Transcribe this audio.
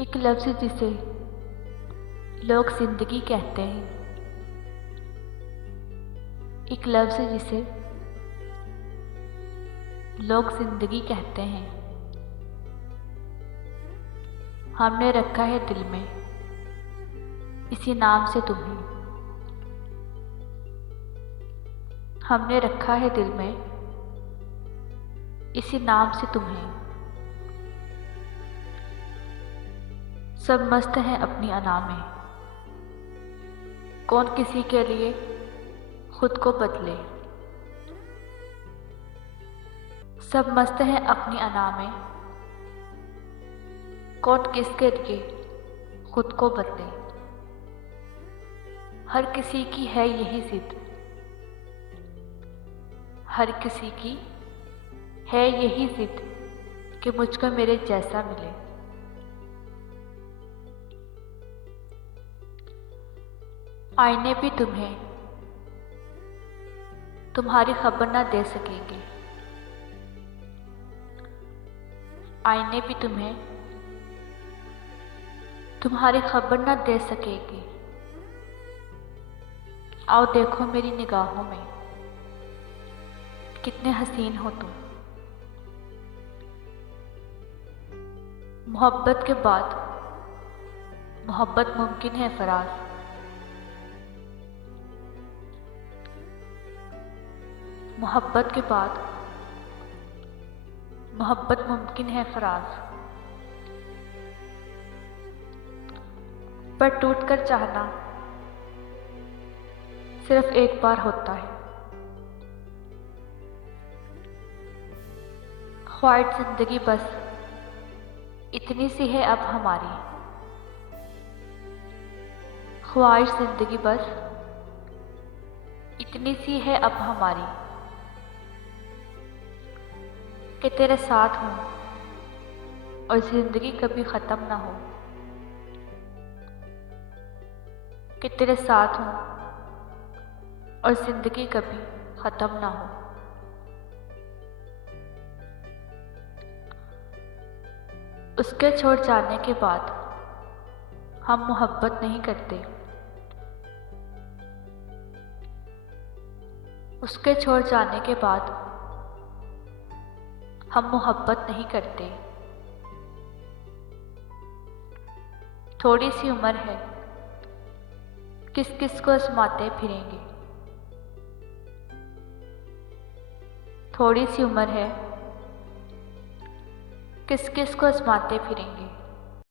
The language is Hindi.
एक लफ्ज़ जिसे लोग ज़िंदगी कहते हैं, एक लफ्ज़ जिसे लोग ज़िंदगी कहते हैं, हमने रखा है दिल में इसी नाम से तुम्हें। हमने रखा है दिल में इसी नाम से तुम्हें। सब मस्त हैं अपनी अना में, कौन किसी के लिए खुद को बदले। सब मस्त हैं अपनी अना में, कौन किसके लिए खुद को बदले। हर किसी की है यही जिद, हर किसी की है यही जिद कि मुझको मेरे जैसा मिले। आईने भी तुम्हें तुम्हारी खबर ना दे सकेंगे, आईने भी तुम्हें तुम्हारी खबर ना दे सकेंगे। आओ देखो मेरी निगाहों में कितने हसीन हो तुम। मोहब्बत के बाद मोहब्बत मुमकिन है फराज, मोहब्बत के बाद मोहब्बत मुमकिन है फराज। पर टूट कर चाहना सिर्फ एक बार होता है। ख्वाहिश जिंदगी बस इतनी सी है अब हमारी। ख्वाहिश जिंदगी बस इतनी सी है अब हमारी कि तेरे साथ हूँ और जिंदगी कभी ख़त्म ना हो। कि तेरे साथ हूँ और जिंदगी कभी ख़त्म ना हो। उसके छोड़ जाने के बाद हम मोहब्बत नहीं करते, उसके छोड़ जाने के बाद हम मोहब्बत नहीं करते। थोड़ी सी उम्र है, किस किस को आजमाते फिरेंगे। थोड़ी सी उम्र है, किस किस को आजमाते फिरेंगे।